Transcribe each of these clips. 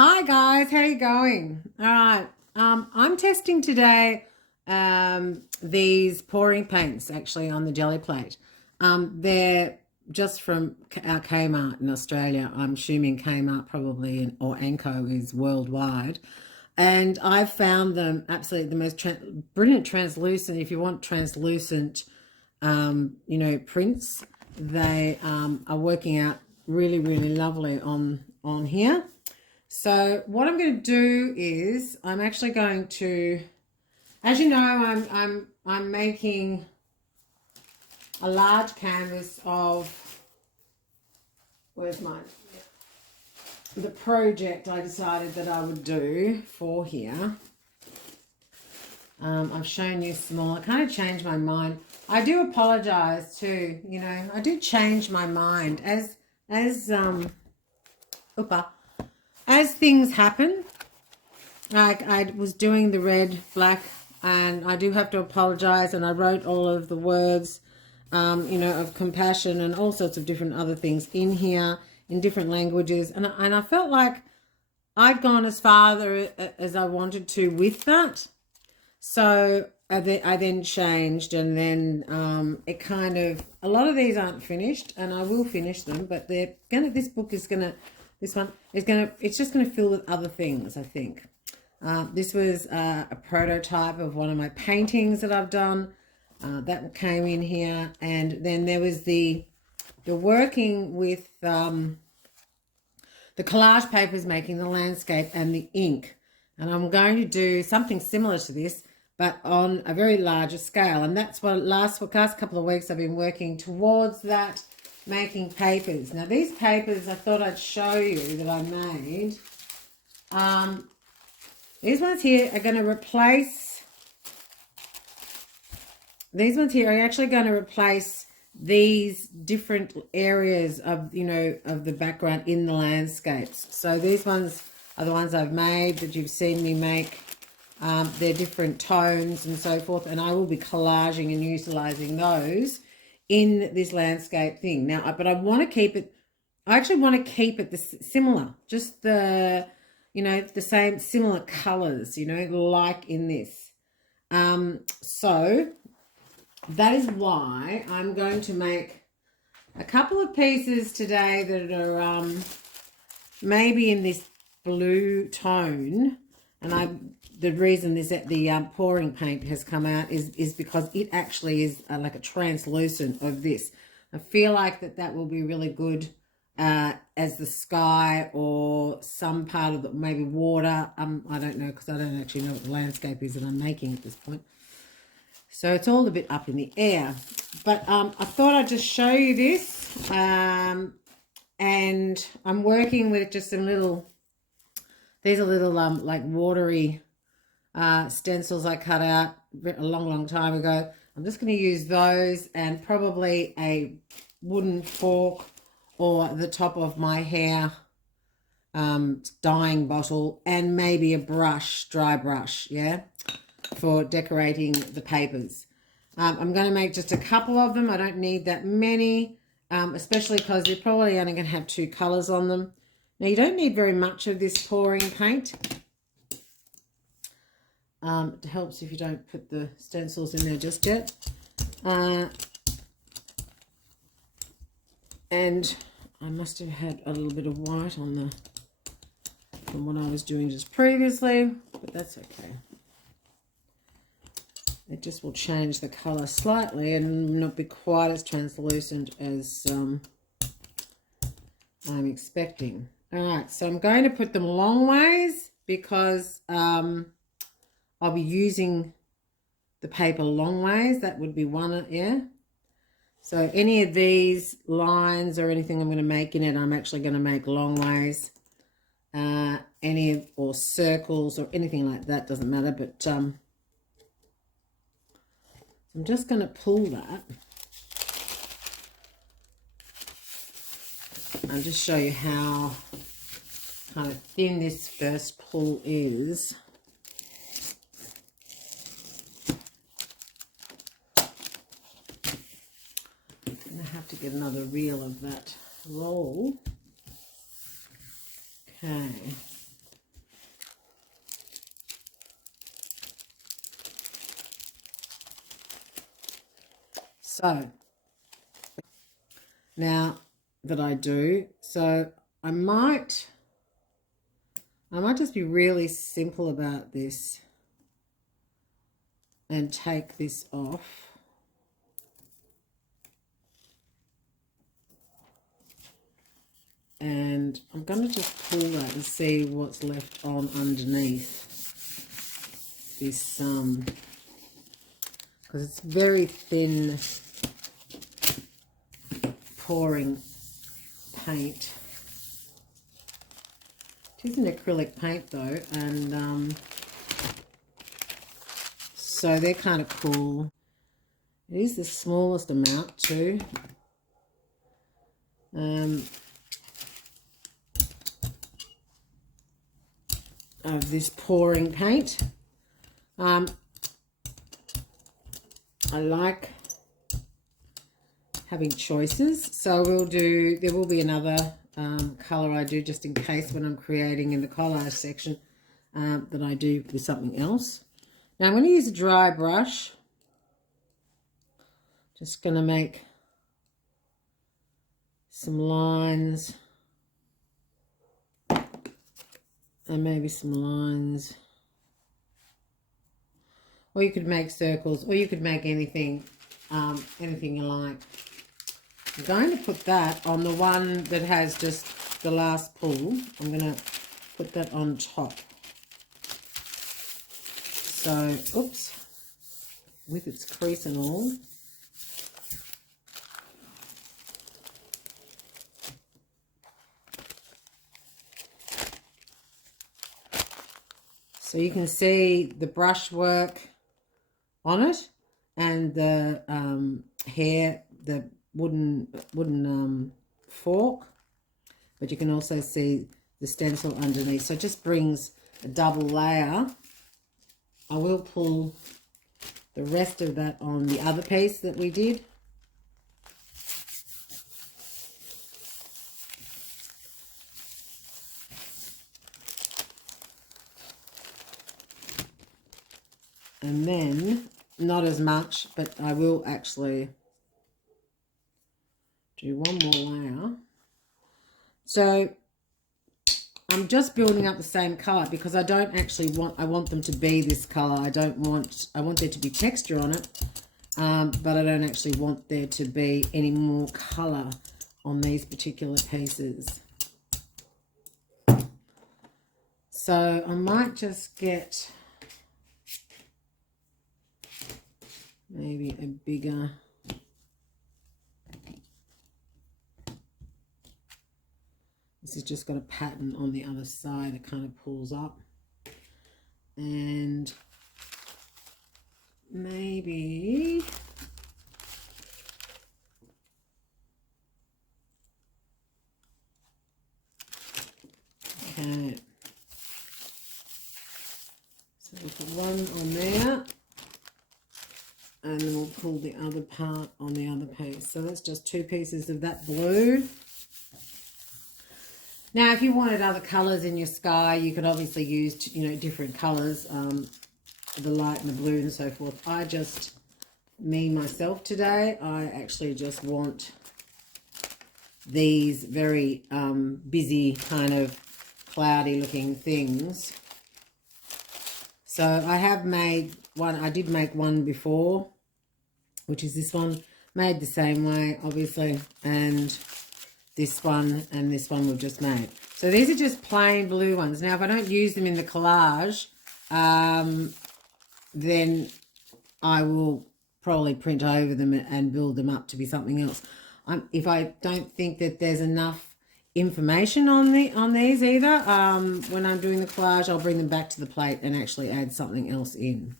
Hi guys, how you going? All right, I'm testing today these pouring paints actually on the jelly plate. They're just from Kmart in Australia. I'm assuming Kmart probably or Anko is worldwide. And I've found them absolutely the most brilliant translucent. If you want translucent, prints, they are working out really, really lovely on here. So what I'm going to do is I'm actually going to, as you know, I'm making a large canvas of, where's mine? The project I decided that I would do for here. I've shown you small. I kind of changed my mind. I do apologize too. I do change my mind as things happen. I was doing the red, black, and I do have to apologize. And I wrote all of the words, of compassion and all sorts of different other things in here in different languages. And I felt like I'd gone as far as I wanted to with that. So I then changed, and then it kind of, a lot of these aren't finished, and I will finish them, but this book is gonna, this one is gonna, it's just gonna fill with other things, I think. This was a prototype of one of my paintings that I've done. That came in here, and then there was the working with the collage papers, making the landscape and the ink. And I'm going to do something similar to this, but on a very larger scale. And that's what last couple of weeks I've been working towards that, making papers. Now these papers I thought I'd show you that I made. These ones here are going to replace, these different areas of, of the background in the landscapes. So these ones are the ones I've made that you've seen me make. They're different tones and so forth, and I will be collaging and utilizing those in this landscape thing. Now, but I want to keep it, I actually want to keep it similar, just the, the same similar colors, like in this. So that is why I'm going to make a couple of pieces today that are maybe in this blue tone. And the reason is that the pouring paint has come out is because it actually is like a translucent of this. I feel like that will be really good as the sky or some part of maybe water. I don't know, because I don't actually know what the landscape is that I'm making at this point. So it's all a bit up in the air. But I thought I'd just show you this. And I'm working with just some little, these are little like watery stencils I cut out a long time ago. I'm just going to use those and probably a wooden fork or the top of my hair dyeing bottle, and maybe a brush, dry brush, yeah, for decorating the papers. I'm going to make just a couple of them. I don't need that many, especially because you're probably only going to have 2 colors on them. Now, you don't need very much of this pouring paint. It helps if you don't put the stencils in there just yet. And I must have had a little bit of white on from what I was doing just previously, but that's okay. It just will change the color slightly and not be quite as translucent as I'm expecting. All right, so I'm going to put them long ways because I'll be using the paper long ways. That would be one, yeah. So any of these lines or anything I'm going to make in it, I'm actually going to make long ways. Or circles or anything like that, doesn't matter. But I'm just going to pull that and just show you how kind of thin this first pull is. And I have to get another reel of that roll. Okay. So now that I do, so I might just be really simple about this and take this off. And I'm going to just pull that and see what's left on underneath this, because it's very thin pouring paint. It is an acrylic paint though, and so they're kind of cool. It is the smallest amount too. Of this pouring paint. I like having choices, so there will be another colour I do just in case when I'm creating in the collage section that I do with something else. Now I'm going to use a dry brush. Just going to make some lines. And maybe some lines, or you could make circles, or you could make anything, anything you like. I'm going to put that on the one that has just the last pull. I'm going to put that on top. So, oops, with its crease and all. So you can see the brushwork on it and the hair, the wooden fork, but you can also see the stencil underneath. So it just brings a double layer. I will pull the rest of that on the other piece that we did. And then, not as much, but I will actually do one more layer. So I'm just building up the same colour because I don't actually I want them to be this colour. I want there to be texture on it, but I don't actually want there to be any more colour on these particular pieces. So I might just get maybe a bigger, this has just got a pattern on the other side. It kind of pulls up, and maybe okay, so we'll put one on there. And then we'll pull the other part on the other piece. So that's just two pieces of that blue. Now, if you wanted other colours in your sky, you could obviously use, you know, different colours, the light and the blue and so forth. Myself today, I actually just want these very busy kind of cloudy looking things. So I have made one, I did make one before, which is this one, made the same way, obviously, and this one and this one we've just made. So these are just plain blue ones. Now, if I don't use them in the collage, then I will probably print over them and build them up to be something else. If I don't think that there's enough information on these either, when I'm doing the collage, I'll bring them back to the plate and actually add something else in.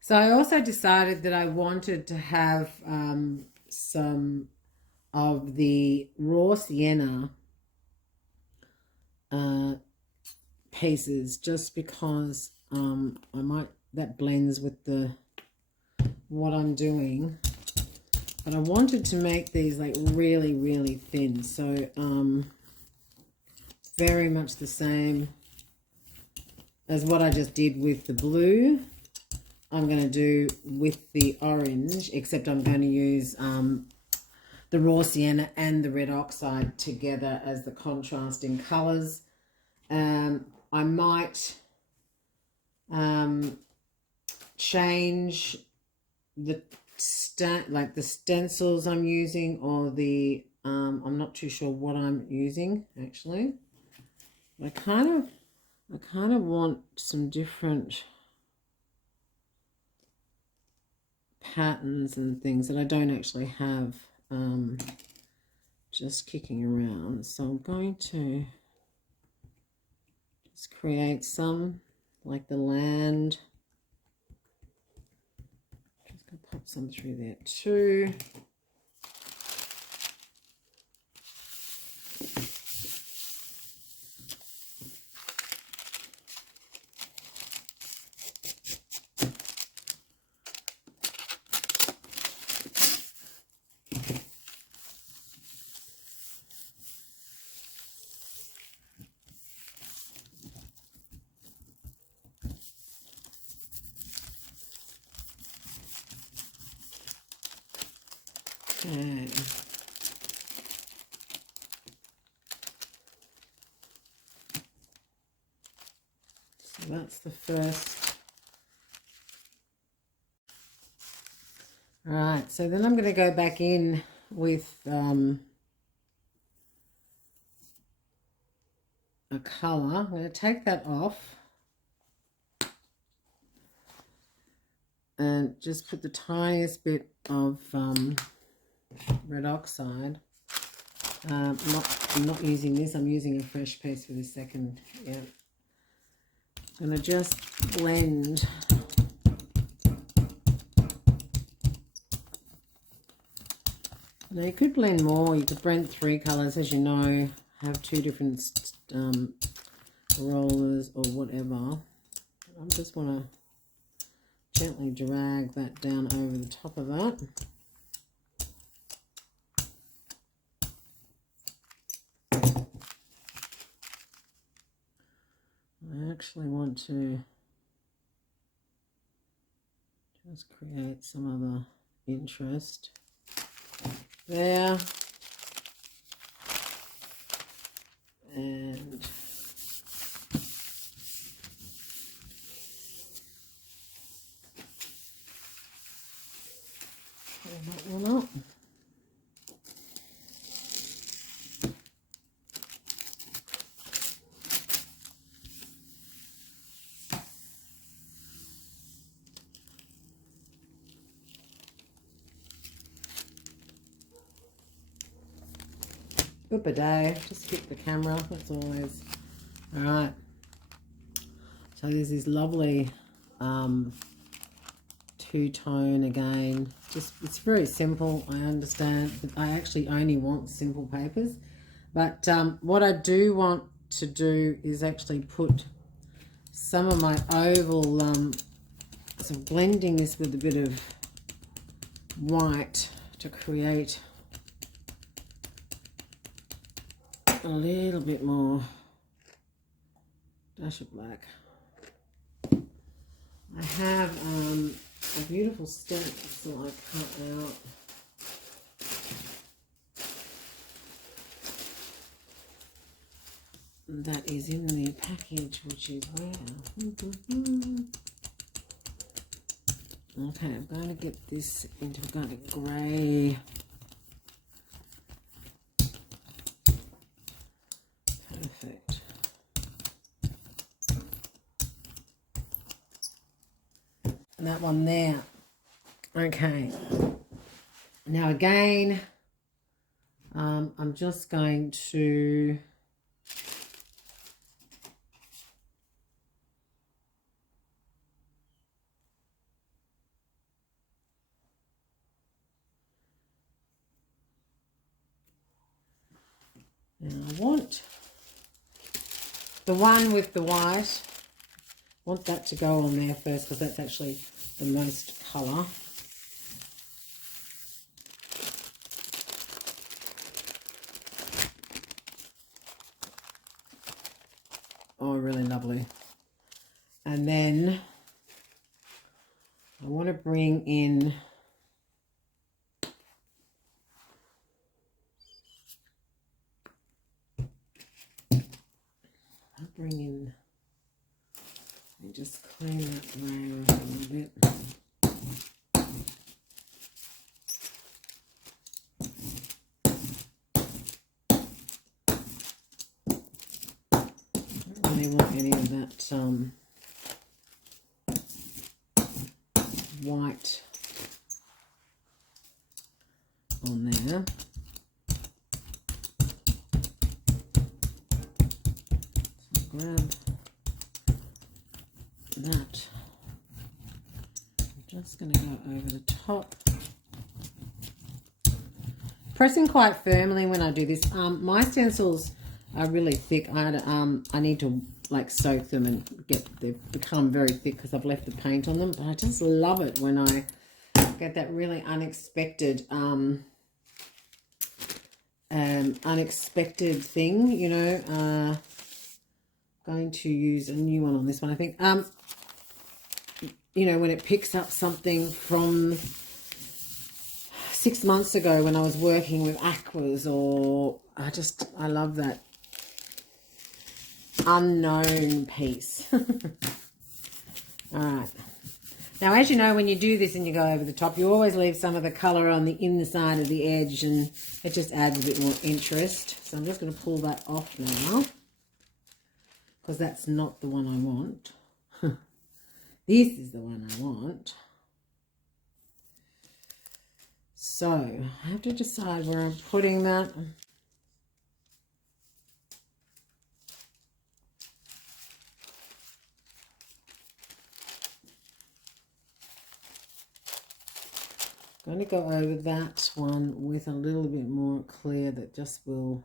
So I also decided that I wanted to have some of the raw sienna pieces, just because that blends with what I'm doing. But I wanted to make these like really, really thin. So very much the same as what I just did with the blue. I'm going to do with the orange, except I'm going to use the raw sienna and the red oxide together as the contrasting colours. I might change the stencils I'm using, or the I'm not too sure what I'm using actually. I kind of want some different patterns and things that I don't actually have just kicking around. So I'm going to just create some, like the land. Just gonna pop some through there too. Okay. So that's the first. All right, so then I'm going to go back in with a colour. I'm going to take that off and just put the tiniest bit of red oxide. I'm not using this. I'm using a fresh piece for this second. Yeah, I'm going to just blend. Now you could blend more. You could blend 3 colours, as you know. Have 2 different rollers or whatever. I just want to gently drag that down over the top of that. I actually want to just create some other interest there. And pull that one up. Good day. Just hit the camera. That's always all right. So there's this lovely two-tone again. Just it's very simple. I understand, but I actually only want simple papers. But what I do want to do is actually put some of my oval, so blending this with a bit of white to create a little bit more dash of black. I have a beautiful stencil I cut out. That is in the package, which is where? Okay, I'm going to get this into a kind of grey. Perfect. And that one there. Okay. Now again, I'm just going to I want the one with the white, I want that to go on there first because that's actually the most colour. Oh, really lovely. And then bring in let me just clean that layer up a little bit. I don't really want any of that white on there. So grab that. I'm just going to go over the top. Pressing quite firmly when I do this. My stencils are really thick. I need to like soak them and they've become very thick because I've left the paint on them. But I just love it when I get that really unexpected unexpected thing, you know. Going to use a new one on this one, I think. You know, when it picks up something from 6 months ago when I was working with aquas, or I love that unknown piece. All right. Now, as you know, when you do this and you go over the top, you always leave some of the colour on the inside of the edge, and it just adds a bit more interest. So I'm just going to pull that off now, because that's not the one I want. This is the one I want. So I have to decide where I'm putting that. I'm going to go over that one with a little bit more clear that just will...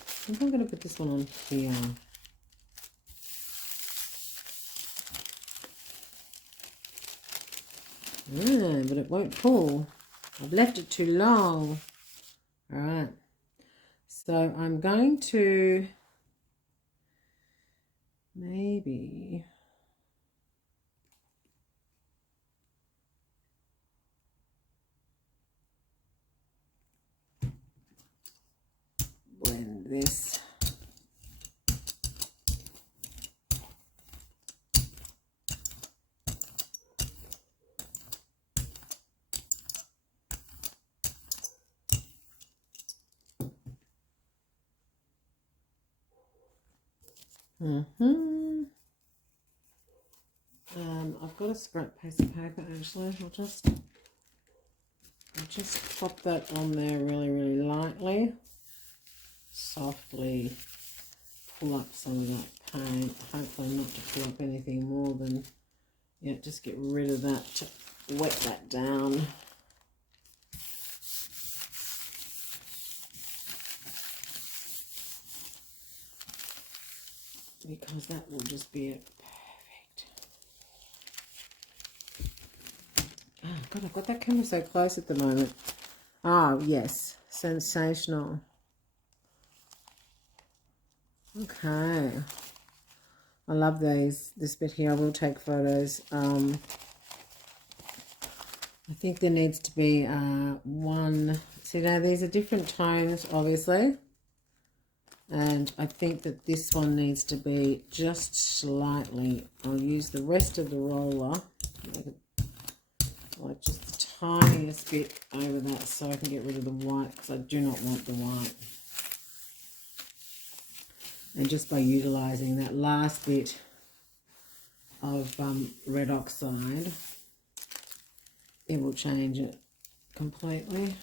I think I'm going to put this one on here. Yeah, but it won't pull. I've left it too long. All right. So I'm going to maybe... blend this. I've got a scrap piece of paper actually. I'll just pop that on there really, really lightly. Softly pull up some of that paint. Hopefully not to pull up anything more than, yeah, just get rid of that to wet that down. Because that will just be it. Perfect. Oh God, I've got that camera so close at the moment. Oh yes, sensational. Okay. I love these. This bit here, I will take photos. I think there needs to be one. See, now these are different tones, obviously. And I think that this one needs to be just slightly. I'll use the rest of the roller, like just the tiniest bit over that, so I can get rid of the white, because I do not want the white. And just by utilising that last bit of red oxide, it will change it completely.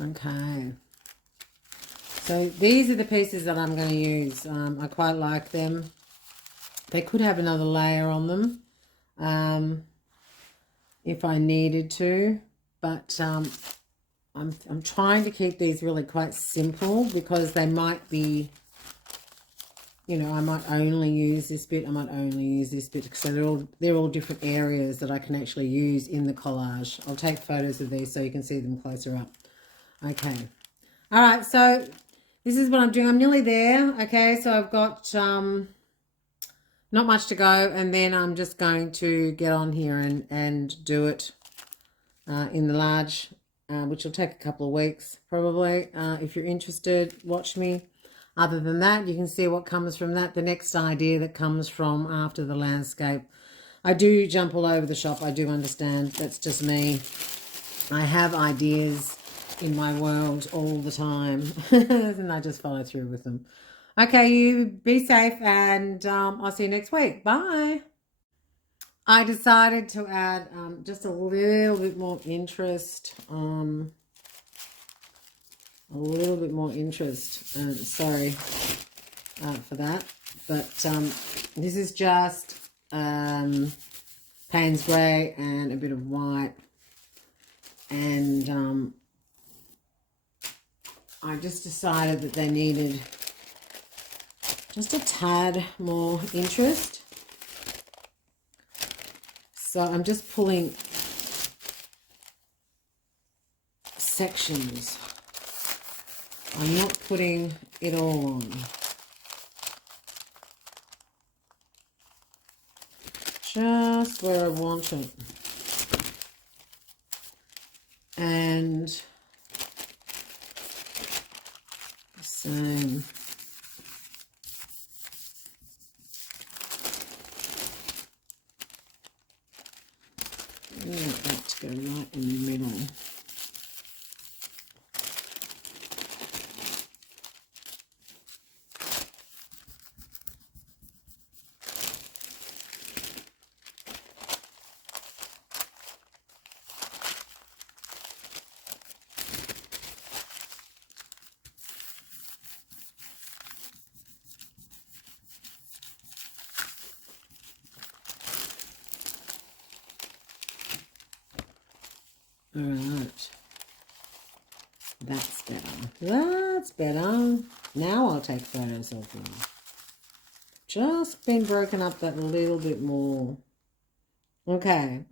Okay, so these are the pieces that I'm going to use. I quite like them. They could have another layer on them if I needed to, but I'm trying to keep these really quite simple, because they might be, you know, I might only use this bit, I might only use this bit, so they're all different areas that I can actually use in the collage. I'll take photos of these so you can see them closer up. Okay. All right, so this is what I'm doing. I'm nearly there. Okay, so I've got not much to go, and then I'm just going to get on here and do it in the large, which will take a couple of weeks probably. If you're interested, watch me. Other than that, you can see what comes from that. The next idea that comes from after the landscape. I do jump all over the shop. I do understand. That's just me. I have ideas in my world all the time, and I just follow through with them. Okay, you be safe, and I'll see you next week. Bye. I decided to add just a little bit more interest. Sorry for that, but this is just Payne's grey and a bit of white, and I just decided that they needed just a tad more interest. So I'm just pulling sections. I'm not putting it all on. Just where I want it. And same. I want that to go right in the middle. All right, that's better. That's better. Now I'll take photos of them. Just been broken up that little bit more. Okay.